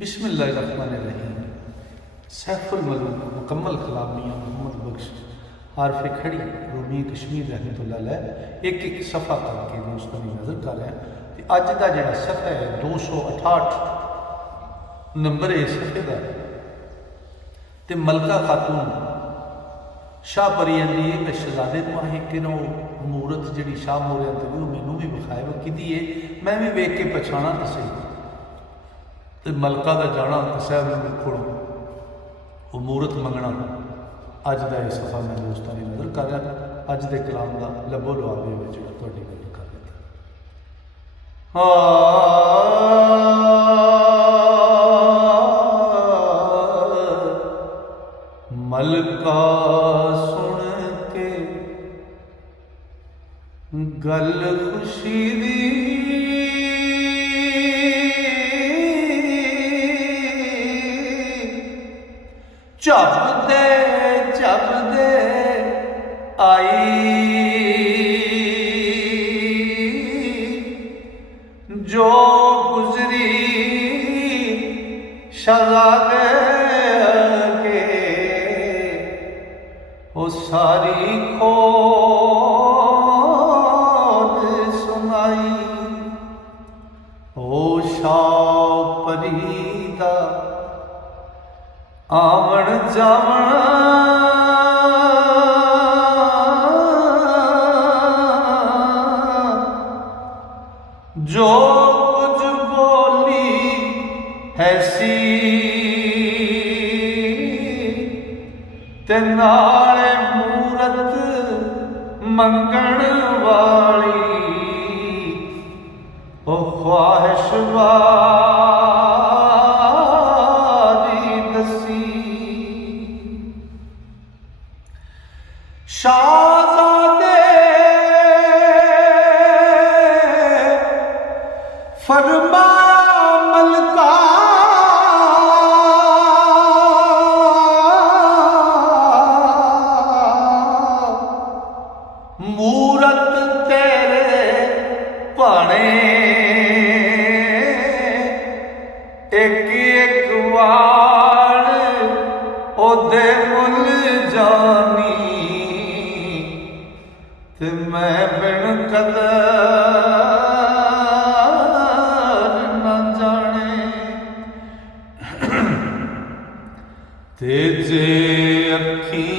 बिस्मिल्लाहिर्रहमानिर्रहीम। सैफुल मलूक मुकम्मल कलाम मियां मोहम्मद बख्श हारफ खड़ी रूमी कश्मीर रहमतुल्लाह अलैह एक एक सफ़ा करके दोस्तों की नज़र कर रहे हैं। तो अज का जोड़ा सफ़ा है 268 नंबर है सफ़े का। तो मलका खातून शाह परी आंदी है मैं शहजादे को अं कि मूरत जी शाह मोरिया तो भी मैनू भी विखाए वो कि मैं भी वेख के पछाणा तो सही। तो मलका का जाना तो साहब को मूरत मंगना अज का यह सफ़ा मैं दोस्तों की नज़र कर रहा। अज के कलाम का लबो लुआबे में जो थोड़ी गल कर दिता। मलका सुन के गल खुशी दी झपदे आई जो गुजरी शहजादे के वो सारी खोज सुनाई। ओ शाह परी दा आवन जावन जो कुछ बोली है सी ते नाले मूरत मंगण वाली ओ ख्वाहिश शाहज़ादे फरमा मलका मूरत तेरे भाने एक एक वाल ओदे मुल जानी ते मैं बिन कदर न जाने। ते जे अखी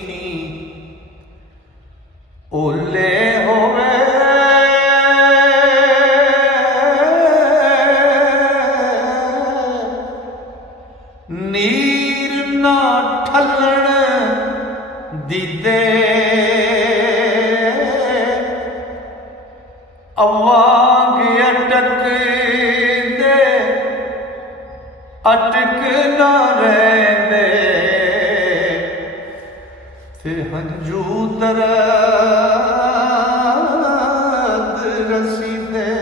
थी ओले होवे नीर ना ठलन दीदे अवांग अटक न रहंदे ते हंजू दर्द रसीदे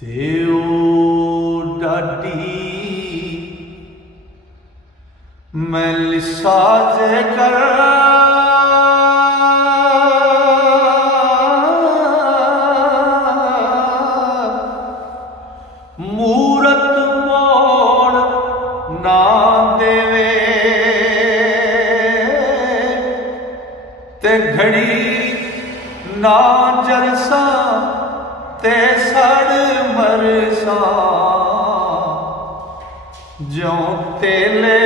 ते ओ डाडी मैं लिसाजे कर मूरत मोड़ ना देवे ते घड़ी ना जरसा ते सड़ मरसा जो तेले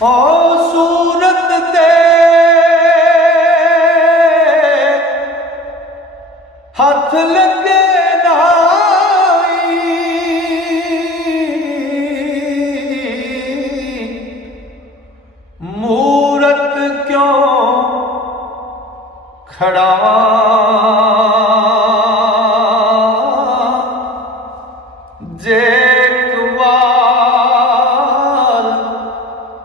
ओ सूरत ते हाथ लगे नाई मूरत क्यों खड़ा जे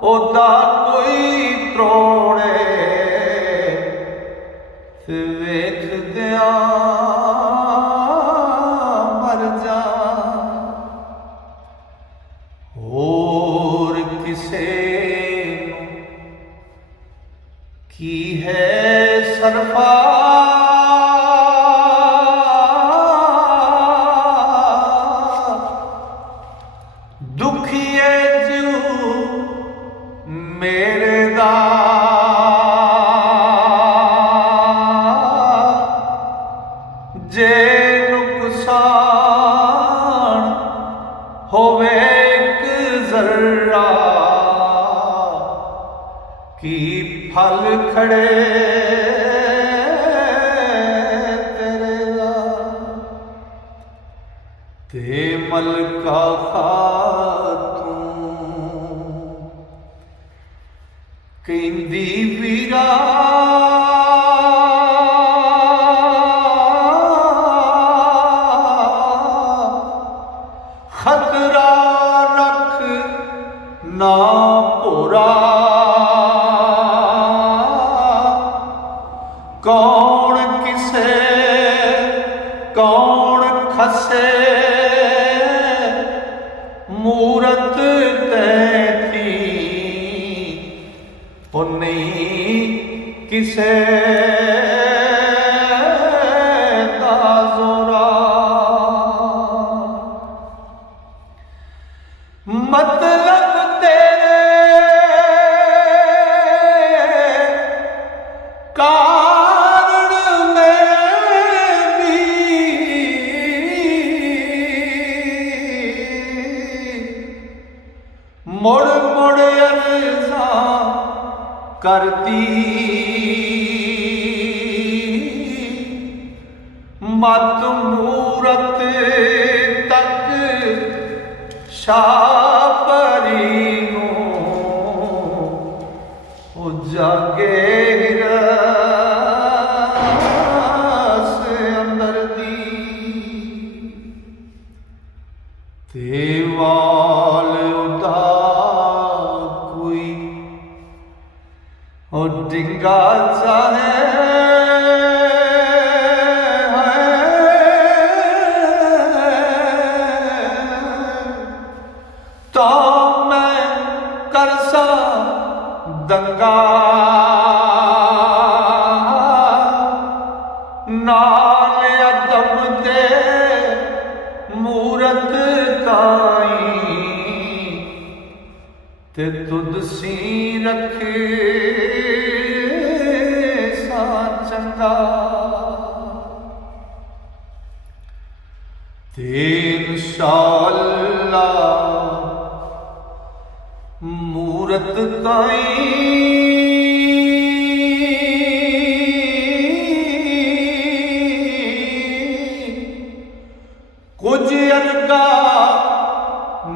ओदा कोई त्रोड़े वेख दिया मर जा। और किसे की है सरफा दुखिए जू मेरे दा जे नुकसान होवे एक जर्रा की फल खड़े तेरे दा ते मलका खातूं कहंदी वीरा खतरा रख ना भोरा कौन किसे कौन खसे मूरत तैथी ओ नहीं किसे दा जोरा मतलब तेरे कारण में भी मुड़ मुड़ अर्ज़ा करती मत मूरत तक शापरी ओ जागे रस अंदर दी ते वाल उदा कोई ओ डिंगा चाहे तो मैं करसा दंगा नाल अदब दे मूरत ताई ते तुद सी रख सा चंगा ते इंशाअल्लाह मूरत ताई कुछ अरगा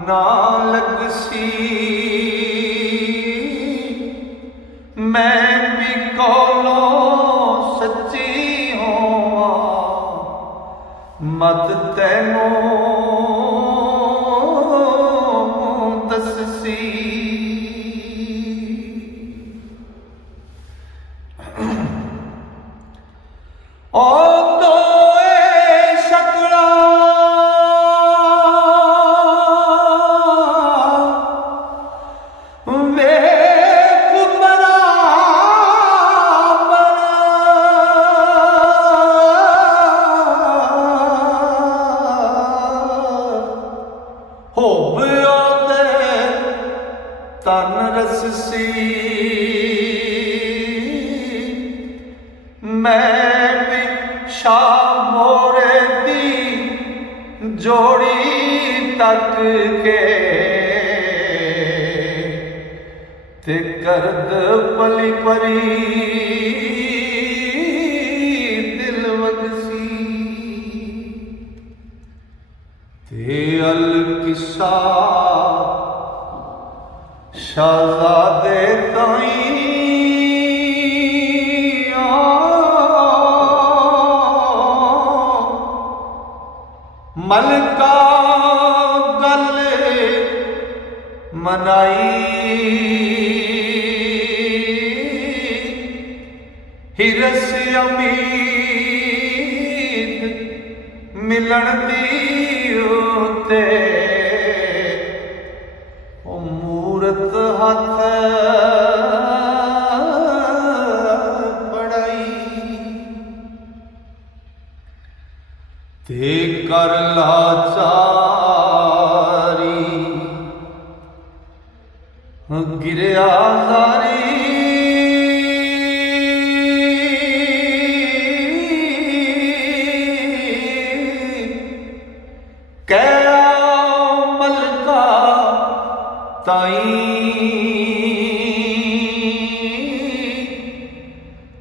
ना लगसी मैं भी कौलो सच्ची होवा मत तैनो दससी ओ तो शकला वेख बराबर होबियो दे तन रससी मैं भी शाह मोरे दी जोड़ी तक के ते करद पली परी दिल वगसी ते अल किस्सा शहजादे ताई मलका गल मनाई हिरस अमीद मिलन दी उते ओ मूरत हथ बड़ाई ते कर लाचारी गिरया जारी क्या मलका ताई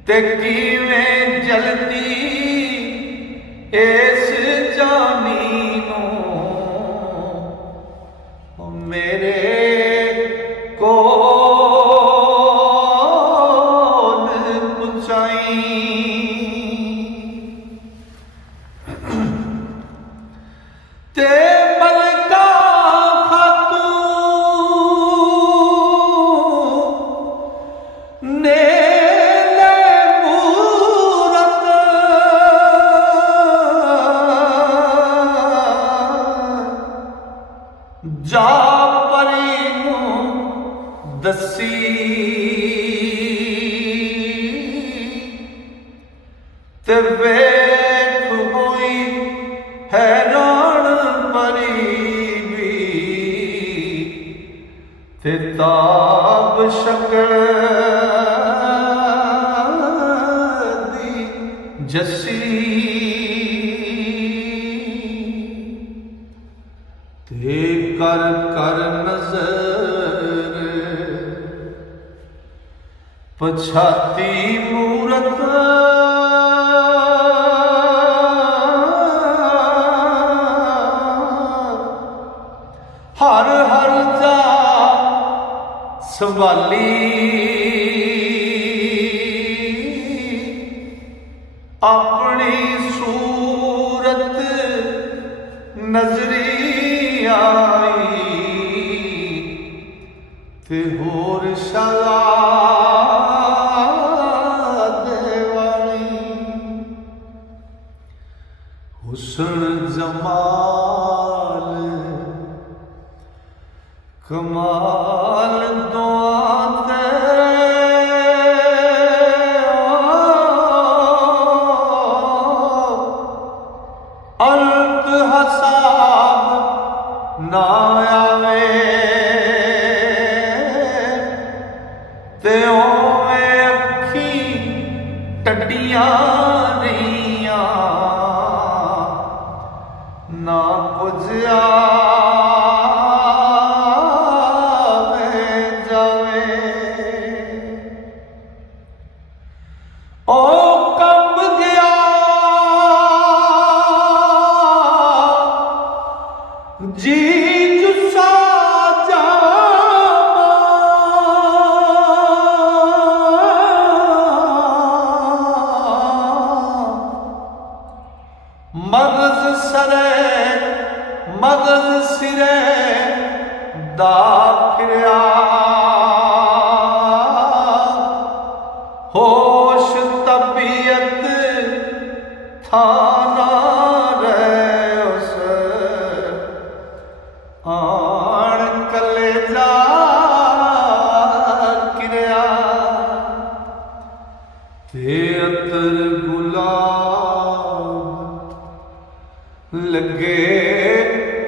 ते किवें जलती इस जानी नूं मेरे कोल पुचाई ते मलका खातून ने जा परी दसी ते वेख होई हैरान परी भी ते ताब शक्ल दी जसी ते कर कर नजर पछाती मूरत हर हर जा संभाली अपनी सूरत नजरी आई ते होर शगाद वाली हुस्न जमाल कमाल दुआ अंत हसाब ना आवे ते ओवे अखी टड्डियां रहियां ना कुछ आवे जावे ओ कंब गया जी जुस्सा जामा मगज सरे मगज सिरे दा फिरया होश तबीयत थाना रहे उस आण कलेजा किरया ते अतर गुलाब लगे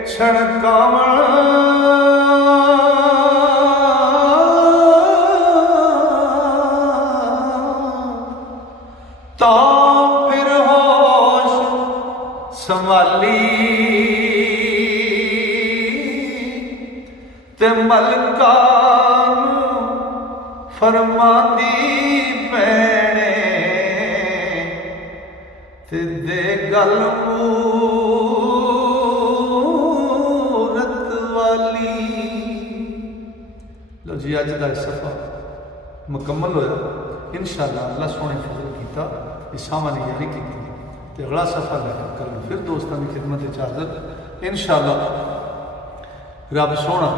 छणकावण ता फिर होश संभाली ते मलका फरमांदी पैने ते दे गल मूरत वाली। लो जी अज का सफ़ा मुकम्मल होया इंशाअल्लाह अल्लाह सोने फजल किया इसामा ने यारी की ते अगला सफ़ा लैकर कल फिर दोस्तों की खिदमत इजाजत इंशाअल्लाह रब सोना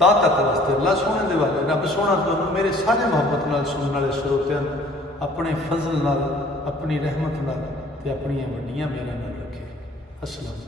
ता तक वास्ते अल्लाह सोने दे वाले रब सोना तो मेरे सारे मुहब्बत नाल सुनने वाले श्रोतियां अपने फजल नाल अपनी रहमत नाल ते अपनी वड्डियां मेहरां नाल रखे। अस्सलाम।